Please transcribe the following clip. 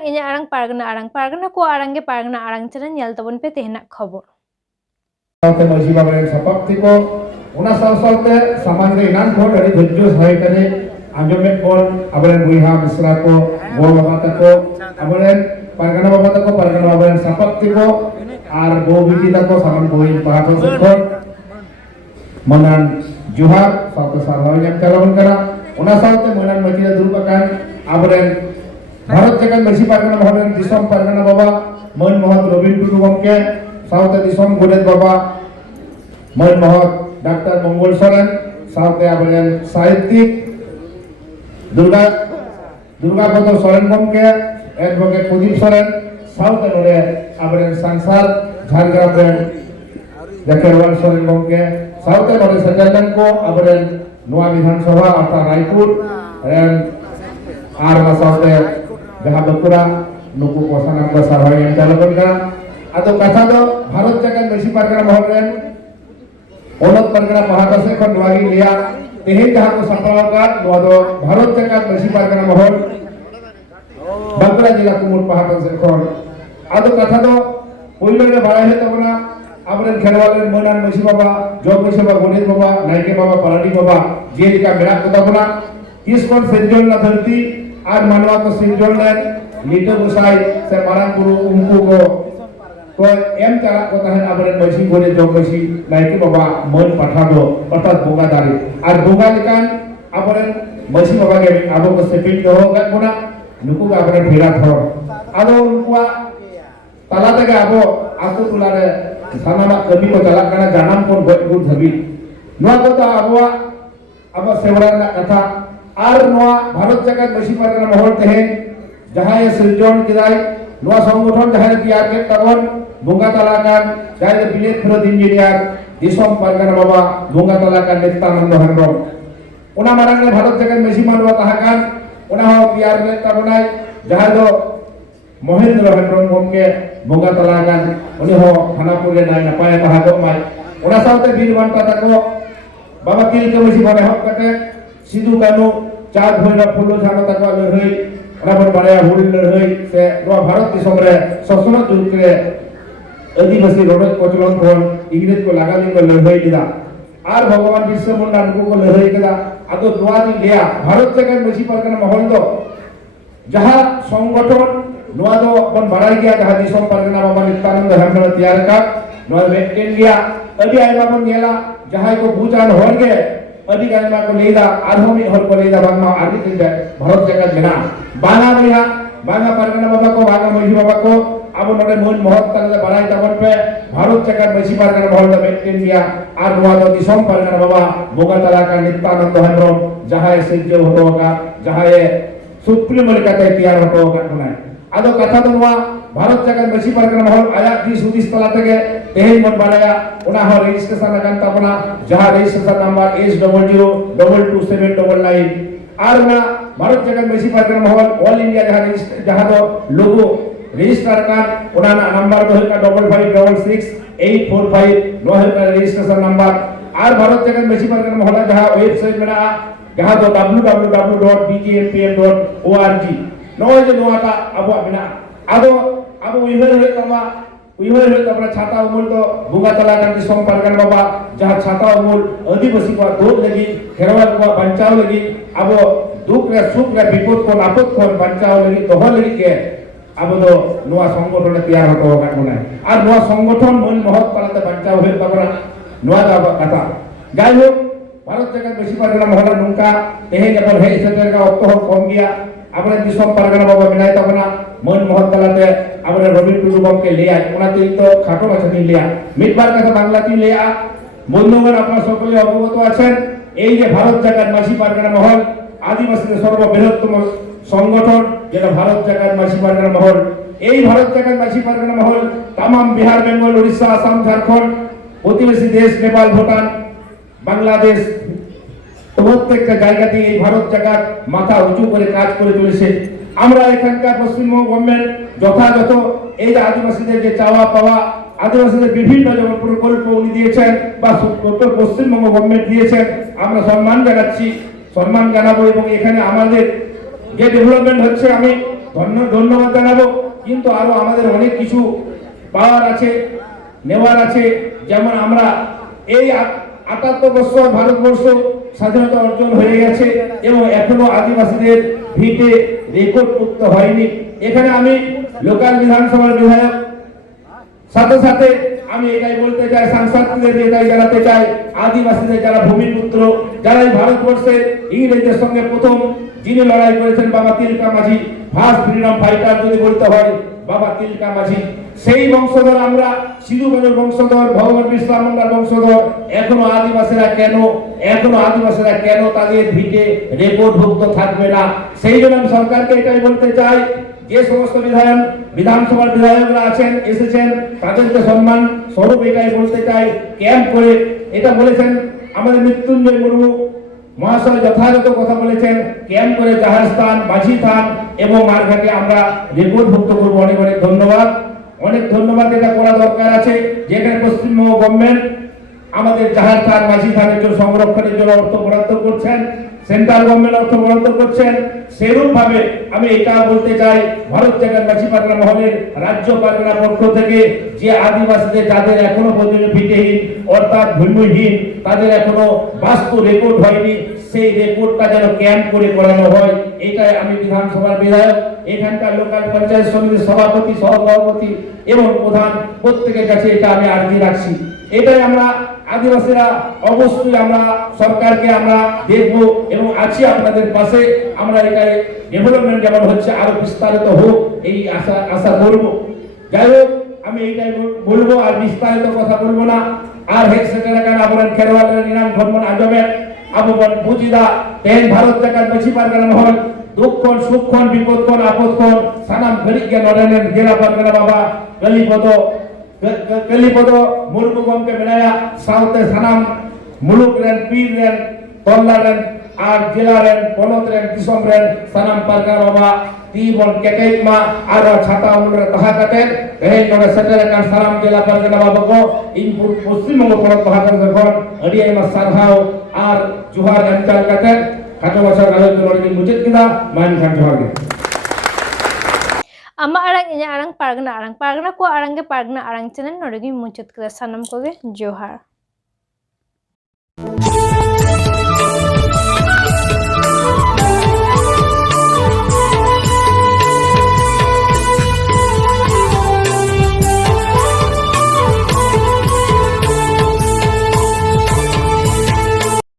arang inya arang ko arang ge pargana arang channel nyel tabon pe tehna khobor साउते मजी बाबा सपक्ति को उना साउते सामान के इनाम को dari धज्जो सहाय करे आंजोमेट बोल अबरेन बुइहा मिश्रा को गो बाबा तको अबरेन pargana बाबा सपक्ति को आर गो बिटी तको सामान बोई पाहतो सेखो मनान जुहार साउते सारहाव yang calon kara उना साउते मनान मजीरा दुरुपाkan अबरेन भारत जगत मसी pargana महलन दिसम pargana बाबा मन महत रबिन टुडु गमके साउते दिसम गोडेत बाबा मन महत डॉक्टर मंगल सोरेन साउते आबरेन साहित्यिक दुर्गा पद सोरेन गमके एडवोकेट प्रदीप सोरेन साउते नोरे आबरेन सांसद झारग्राम रेन जकेरवाल सोरेन गमके साउते नोरे सजालन को आबरेन नोआ विधानसभा अर्थात रायपुर रेन आर साउते जहां बकुरा नुकु कोसाना को सारहाय yang calon kara atau kata do Bharat जगत मसी pargana महल रेन ओनत परगना पहाड़ से खन वागी लिया तेहे जहां को संपादक नोआ दो भारत जगत मसी pargana महल बांकुड़ा जिला कुमुर पहाड़ से खन आदो कथा दो पहिले रे बाड़ा है तबना आबरेन खेरवालेन मनान मसी बाबा जोग मसी बाबा गणेश बाबा नायके बाबा पलाडी बाबा जे का मेरा को तबना किस कोन सेजोल ना धरती आज मानवा को सेजोल ने लीटो गोसाई से मारांग गुरु उनको को एम चला को तहन आबरेन मसी गोरे जोग मसी नायके बाबा मन पठादो अर्थात बोगा दारी और बोगा लेकान आबरेन मसी बाबा के आबो को सेपिंग दो होगा कोना नुकु का आबरेन फेरा थो आदो उनकुआ तला तके आबो आकु तुलारे सानामा कमी को चला करना जानम कोन गुड धबी नोआ को तो आबो अब सेवरा ना कथा आर नोआ भारत जगत मसी pargana महल तेहे जहां ये सृजन किदाय नोआ संगठन जहां तैयार के तबन बुंगा तलाकान जहां बिलेट खरद इंजीनियर दिसम pargana बाबा बुंगा तलाकान नित्यानंद हेम्ब्रम उना मारंग भारत जगत मसी मानवा ताहाकान उना हो तैयार के तबनाय जहां दो महेंद्र हेम्ब्रम गमके बुंगा तलाकान उनी हो खानापुर रे नाय नपाय ताहागो माय उना साउते बीर बांटा तको बाबा तिलके मसी बने हक कते सिधु कानु चार भैरव फुलो झानो तको लहई उना पर बारे हुल लहई से नो भारत दिसम रे ससुन जुग रे आदिवासी रोड कोचलन कोन इंग्रेज को लगा दिन को लहई दिदा आर भगवान बिरसा मुंडा को लहई कदा आदो दुआदी लिया भारत जगत मसी pargana महल दो जहां संगठन नोआ दो बन बड़ाई गया जहां दिसम pargana बाबा नित्यानंद हेम्ब्रम तैयार का नोआ वेटेन गया अभी आइमा बन गेला जहां को बुचान होर गे अभी गायमा को लेदा आधोमी हर को लेदा बांगा आदि दिन भारत जगत मेना बांगा बिहा बांगा pargana बाबा को बांगा मसी बाबा को अब नोडे मन महत तले बड़ाई तबन पे भारत जगत मसी pargana महल द वेटेन गया आर नोआ दो दिसम pargana बाबा बोगा तला का नित्यानंद हेम्ब्रम जहां से जो होतोगा जहां ये सुप्रीम लेकाते तैयार होतोगा कोनाय आदो कथा दो नोआ भारत जगत मसी pargana महल आया की सुदिस तला तके तेहे मन बाड़ाया उना हो रजिस्ट्रेशन लगान तबना जहां रजिस्ट्रेशन नंबर H00227999 आर ना भारत जगत मसी pargana महल ऑल इंडिया जहां दो लोगो रजिस्टर का उना नंबर दो का 55668459 नो है का रजिस्ट्रेशन नंबर आर भारत जगत मसी pargana महल जहां वेबसाइट मेना जहां दो www.bjmpm.org नो जे नोटा अब बिना आदो अब उइहर तमा छाता उमूल तो बुंगा तला का दिसम pargana बाबा जहां छाता उमूल आदिवासी को दूध लगी खेरवाल को बचाव लगी अब दुख रे सुख रे विपद को आपद को बचाव लगी तो लगी के अब दो नोआ संगठन तैयार होतो का कोना और नोआ संगठन मन महत पालते बचाव होय तबरा नोआ दा कथा गाय हो भारत जगत मसी pargana महल नुका तेहे जबर हे सेटर का ऑक्टो कम गया अपने दिसम pargana बाबा बिनाय तबना मन महत तलाते अपने रवि टुडु गमके लिया उना तो खाटो बाछनी लिया मिटबार का बांग्लाती लिया বন্ধুগণ আপনারা সকলে অবগত আছেন এই যে ভারত জাকাত মাসি pargana महल আদিবাসীদের সর্ববৃহত্তম সংগঠন যেটা ভারত জাকাত মাসি pargana महल এই ভারত জাকাত মাসি pargana महल तमाम बिहार बेंगल उड़ीसा आसाम झारखंड প্রতিবেশী দেশ নেপাল ভুটান বাংলাদেশ প্রত্যেকটা জায়গাতে এই ভারত জাকাত মাথা উঁচু করে কাজ করে চলেছে আমরা এখানকার পশ্চিমবঙ্গ গভর্নমেন্ট যথাযথ এই যে আদিবাসীদের যে চাওয়া পাওয়া আদিবাসীদের বিভিন্ন যেমন প্রকল্প উনি দিয়েছেন বা পশ্চিমবঙ্গ গভর্নমেন্ট দিয়েছেন আমরা সম্মান জানাচ্ছি সম্মান জানাবো এবং এখানে আমাদের যে ডেভেলপমেন্ট হচ্ছে আমি ধন্যবাদ জানাবো। কিন্তু আরো আমাদের অনেক কিছু পাওয়ার আছে, নেওয়ার আছে। যেমন আমরা এই ৭৮ বছর ভারতবর্ষ স্বাধীনতা অর্জন হয়ে গেছে এবং এখনো আদিবাসীদের ভিটে রেকর্ড করতে হয়নি। এখানে আমি লোকাল বিধানসভার বিধায়ক সাথে সাথে আমি এটাই বলতে চাই, সাংসদদের এটাই জানাতে চাই, আদিবাসীদের যারা ভূমিপুত্র, যারা এই ভারতবর্ষে ইংরেজদের সঙ্গে প্রথম যিনি লড়াই করেছেন বাবা তিলকা মাঝি, ফার্স্ট ফ্রিডম ফাইটার যদি বলতে হয় বাবা তিলকা মাঝি, সেই বংশধর আমরা, সিধু বানুর বংশধর, ভগবান বিরসা মুন্ডার বংশধর। এখনো আদিবাসীরা কেন তাদের ভিটে রেকর্ডভুক্ত থাকবে না? সেই জন্য আমি সরকারকে এটাই বলতে চাই, যে সমস্ত বিধানসভার বিধায়করা আছেন, এসেছেন, তাদেরকে সম্মান স্বরূপ এটাই বলতে চাই, ক্যাম্প করে, এটা বলেছেন আমাদের মৃত্যুঞ্জয় মুর্মু মহাশয় যথাযথ কথা বলেছেন, ক্যাম্প করে জাহাজ স্থান, মাঝি স্থান এবং মারঘাটে আমরা রেকর্ডভুক্ত করবো। অনেক অনেক ধন্যবাদ। এটা করা দরকার আছে, যেখানে পশ্চিমবঙ্গ গভর্নমেন্ট আমাদের জাহাজ স্থান, মাঝি স্থানের জন্য সংরক্ষণের জন্য অর্থ বরাদ্দ করছেন, সেন্ট্রাল গভর্নমেন্ট অর্থ বরাদ্দ করছেন। সেরূপ ভাবে আমি এটা বলতে চাই, ভারত জায়গার মাঝি পারগনা মহলের রাজ্য পারগনার পক্ষ থেকে যে আদিবাসীদের যাদের এখনো পর্যন্ত ভিটেহীন অর্থাৎ ভূমিহীন, তাদের এখনো বাস্তু রেকর্ড হয়নি, সেই রেকর্ডটা যেন ক্যাম্প করে করানো হয়। এটাই আমি বিধানসভার বিধায়ক, এখানকার লোকাল পঞ্চায়েত সমিতির সভাপতি, সহসভাপতি এবং প্রধান প্রত্যেকের কাছে এটা আমি আর্জি রাখছি। এটাই আমরা আদিবাসীরা অবশ্যই আমরা সরকারকে আমরা দেখব এবং আছি আপনাদের পাশে। আমরা এটাই ডেভেলপমেন্ট যেমন হচ্ছে আরো বিস্তারিত হোক, এই আশা করব। যাই হোক, আমি এইটাই বলবো, আর বিস্তারিত কথা বলবো না। আর হেড সেক্রেটারি আবরণ খেরওয়ালের নিরাম ধর্মন আজমের আবরণ বুজিদা তেন ভারত জায়গার মাঝি পারগনা মহল দুঃখন সুখখন বিপদখন আপদখন সানাম ঘড়িকে নরেনের জেলা পারগনা বাবা কলিপদ মুর্মু গমকে মেনায়া সাউতে সানাম মুলুক রেন, পীর রেন, তল্লা রেন আর জেলা rain, Panat rain, দিসম rain Sanam Pargana বাবা তীবন কেকেইমা আর ছাতা উনরে তাহা কাটেন এই নরে সেটের কান সানাম জেলা পারগনা বাবা কো ইনপুর পশ্চিমবঙ্গ পরত বাহাদুর যখন আড়ি আইমা সারহাও আর জোহার অঞ্চল কাটেন খাটো বছর আলোচনা লড়ি মুচিত কিদা মান খান জোহার গে ama arang inya arang pargana ko arang ge pargana arang channel noregi muchut kida sanam koge johar।